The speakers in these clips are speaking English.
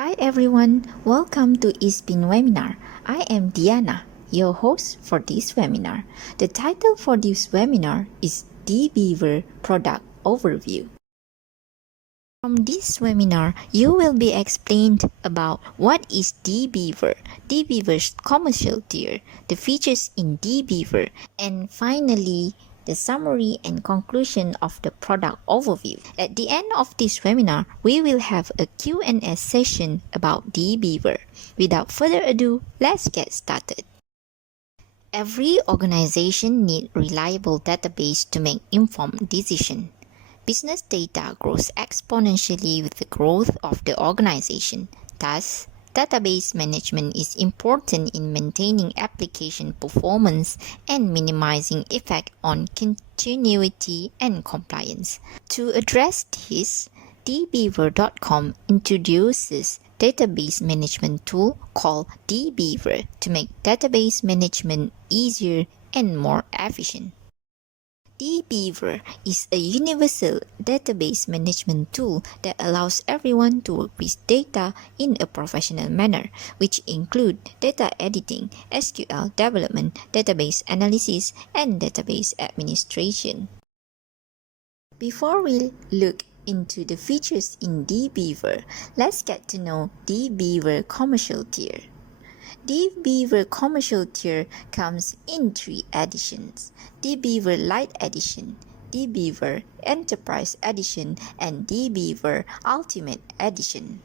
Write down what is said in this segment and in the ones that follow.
Hi everyone, welcome to eSpin webinar. I am Diana, your host for this webinar. The title for this webinar is DBeaver Product Overview. From this webinar, you will be explained about what is DBeaver, DBeaver's commercial tier, the features in DBeaver, and finally, the summary and conclusion of the product overview. At the end of this webinar, we will have a Q&A session about DBeaver. Without further ado, let's get started. Every organization needs reliable database to make informed decisions. Business data grows exponentially with the growth of the organization. Thus, database management is important in maintaining application performance and minimizing effect on continuity and compliance. To address this, DBeaver.com introduces database management tool called DBeaver to make database management easier and more efficient. DBeaver is a universal database management tool that allows everyone to work with data in a professional manner, which include data editing, SQL development, database analysis, and database administration. Before we look into the features in DBeaver, let's get to know DBeaver commercial tier. DBeaver commercial tier comes in 3 editions: DBeaver Lite Edition, DBeaver Enterprise Edition, and DBeaver Ultimate Edition.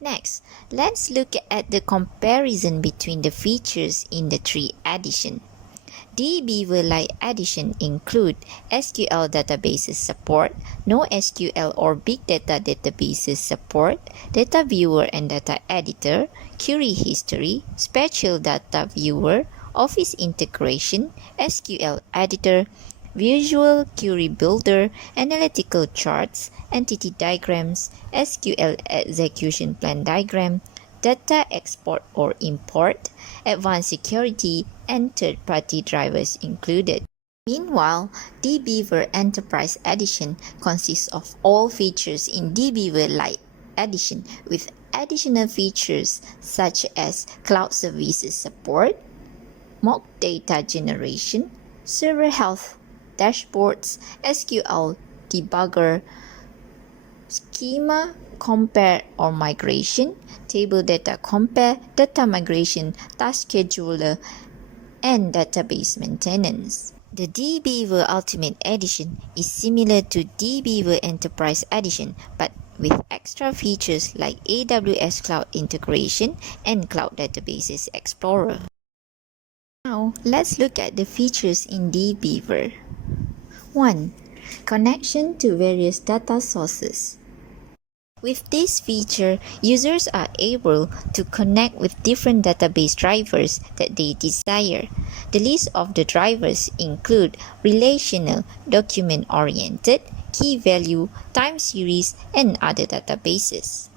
Next, let's look at the comparison between the features in the 3 editions. DBeaver Lite Edition include SQL databases support, NoSQL or Big Data databases support, Data Viewer and Data Editor, Query History, Spatial Data Viewer, Office Integration, SQL Editor, Visual Query Builder, Analytical Charts, Entity Diagrams, SQL Execution Plan Diagram, Data Export or Import, Advanced Security, and third-party drivers included. Meanwhile, DBeaver Enterprise Edition consists of all features in DBeaver Lite Edition with additional features such as cloud services support, mock data generation, server health dashboards, SQL debugger, schema compare or migration, table data compare, data migration, task scheduler, and database maintenance. The DBeaver Ultimate Edition is similar to DBeaver Enterprise Edition but with extra features like AWS Cloud Integration and Cloud Databases Explorer. Now, let's look at the features in DBeaver. 1. Connection to various data sources. With this feature, users are able to connect with different database drivers that they desire. The list of the drivers include relational, document-oriented, key value, time series, and other databases.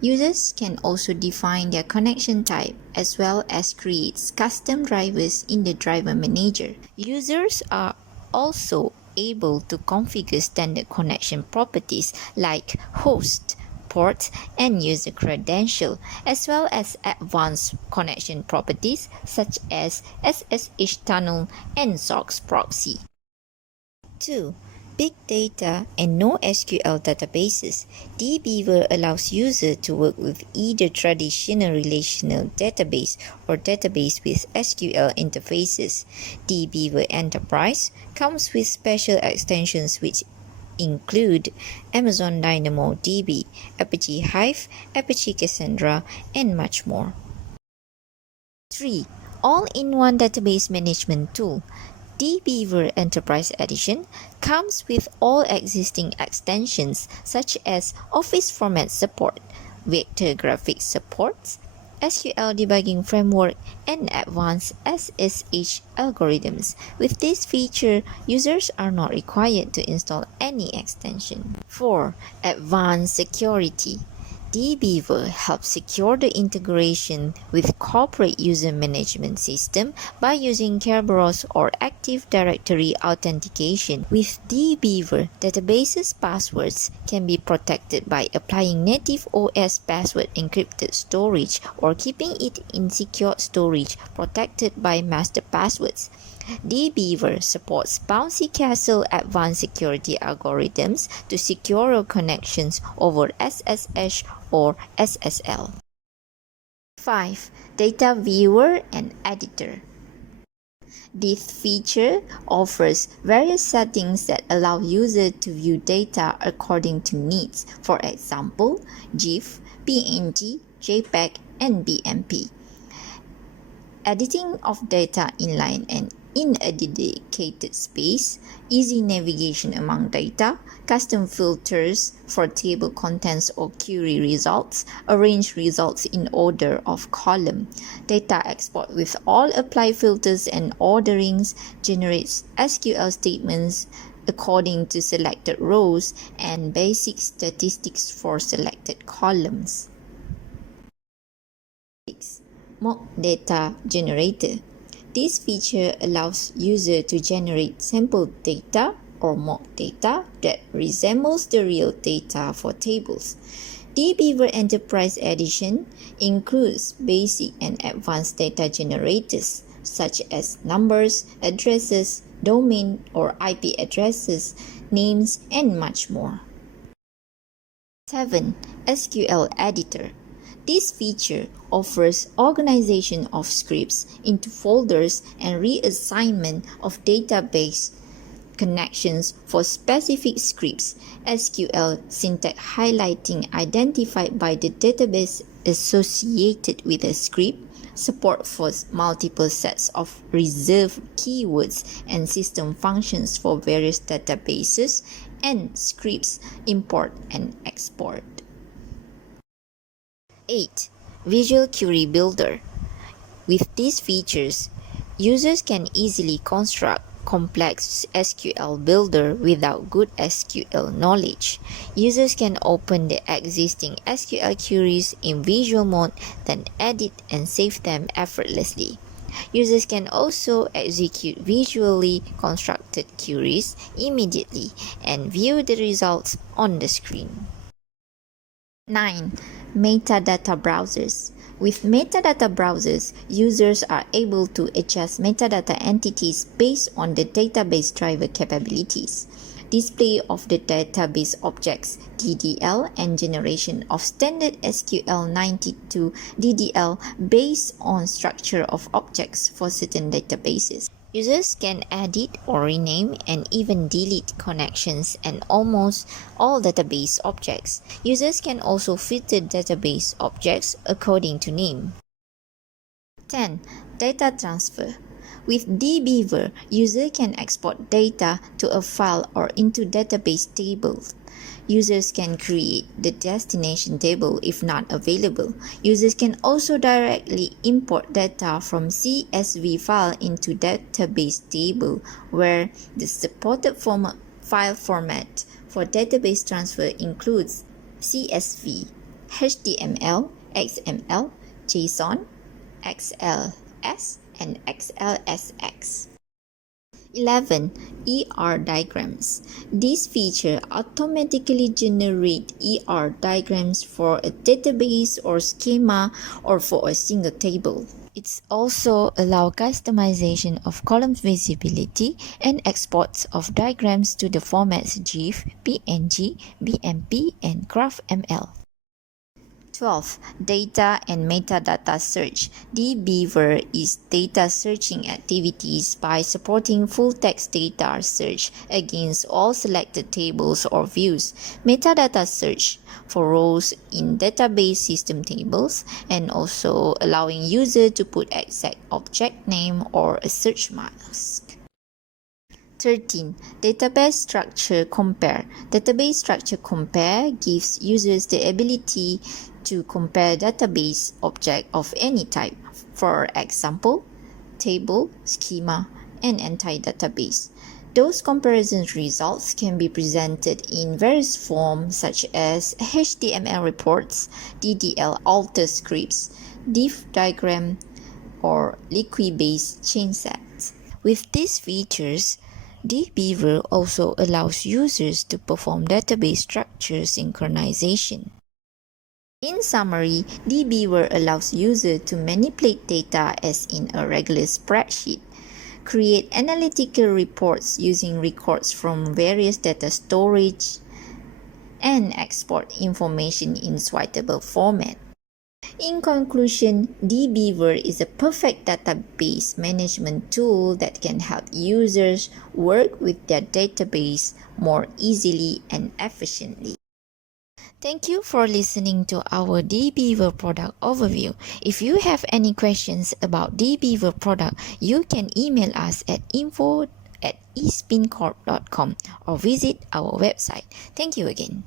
Users can also define their connection type as well as create custom drivers in the driver manager. Users are also able to configure standard connection properties like host, port, and user credential, as well as advanced connection properties such as SSH tunnel and SOCKS proxy. 2. Big Data and NoSQL databases. DBeaver allows users to work with either traditional relational database or database with SQL interfaces. DBeaver Enterprise comes with special extensions which include Amazon DynamoDB, Apache Hive, Apache Cassandra, and much more. 3. All-in-one database management tool. DBeaver Enterprise Edition comes with all existing extensions such as Office format support, vector graphics support, SQL debugging framework, and advanced SSH algorithms. With this feature, users are not required to install any extension. 4. Advanced Security. DBeaver helps secure the integration with corporate user management system by using Kerberos or Active Directory authentication. With DBeaver, databases passwords can be protected by applying native OS password encrypted storage or keeping it in secure storage protected by master passwords. DBeaver supports Bouncy Castle advanced security algorithms to secure connections over SSH or SSL. 5. Data Viewer and Editor. This feature offers various settings that allow users to view data according to needs, for example, GIF, PNG, JPEG, and BMP. Editing of data inline and in a dedicated space, easy navigation among data, custom filters for table contents or query results, arrange results in order of column, data export with all applied filters and orderings, generates SQL statements according to selected rows, and basic statistics for selected columns. 6. Mock Data Generator. This feature allows users to generate sample data or mock data that resembles the real data for tables. DBeaver Enterprise Edition includes basic and advanced data generators such as numbers, addresses, domain or IP addresses, names, and much more. 7. SQL Editor. This feature offers organization of scripts into folders and reassignment of database connections for specific scripts, SQL syntax highlighting identified by the database associated with a script, support for multiple sets of reserved keywords and system functions for various databases, and scripts import and export. 8. Visual Query Builder. With these features, users can easily construct complex SQL builder without good SQL knowledge. Users can open the existing SQL queries in visual mode, then edit and save them effortlessly. Users can also execute visually constructed queries immediately and view the results on the screen. 9. Metadata Browsers. With metadata browsers, users are able to adjust metadata entities based on the database driver capabilities, display of the database objects DDL, and generation of standard SQL 92 DDL based on structure of objects for certain databases. Users can edit or rename and even delete connections and almost all database objects. Users can also filter database objects according to name. 10. Data Transfer. With DBeaver, user can export data to a file or into database tables. Users can create the destination table if not available. Users can also directly import data from CSV file into database table, where the supported file format for database transfer includes CSV, HTML, XML, JSON, XLS, and XLSX. 11. ER Diagrams. This feature automatically generates ER diagrams for a database or schema or for a single table. It also allows customization of column visibility and exports of diagrams to the formats GIF, PNG, BMP, and GraphML. 12. Data and Metadata Search. DBeaver is data searching activities by supporting full-text data search against all selected tables or views, metadata search for rows in database system tables, and also allowing user to put exact object name or a search mask. 13. Database Structure Compare. Database Structure Compare gives users the ability to compare database object of any type, for example, table, schema, and entire database. Those comparison results can be presented in various forms such as HTML reports, DDL alter scripts, div diagram, or liquid-based chain sets. With these features, DBeaver also allows users to perform database structure synchronization. In summary, DBeaver allows users to manipulate data as in a regular spreadsheet, create analytical reports using records from various data storage, and export information in suitable format. In conclusion, DBeaver is a perfect database management tool that can help users work with their database more easily and efficiently. Thank you for listening to our DBeaver product overview. If you have any questions about DBeaver product, you can email us at info@espincorp.com or visit our website. Thank you again.